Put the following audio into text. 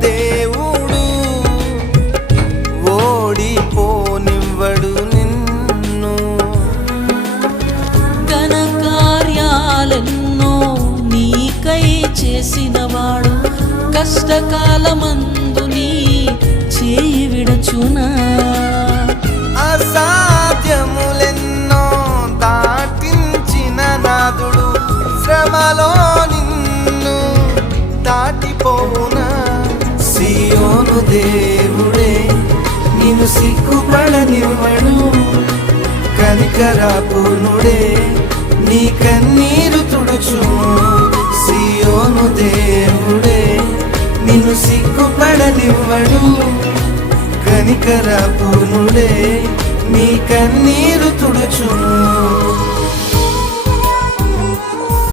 దేవుడు ఓడిపోనివ్వడు నిన్ను. ఘన కార్యాలెన్నో నీకై చేసినవాడు కష్టకాలమందు నీ చేయి విడచునా. అసాధ్యములెన్నో దాటించిన నాదుడు శ్రమలో నిన్ను దాటిపోవునా. సియోను దేవుడే నిన్ను సిగ్గుపడనివ్వడు, కనికరాపూర్ణుడే నీ కన్నీరు తుడుచును. సియోను దేవుడే నిన్ను సిగ్గుపడనివ్వడు, కనికరాపూర్ణుడే నీ కన్నీరు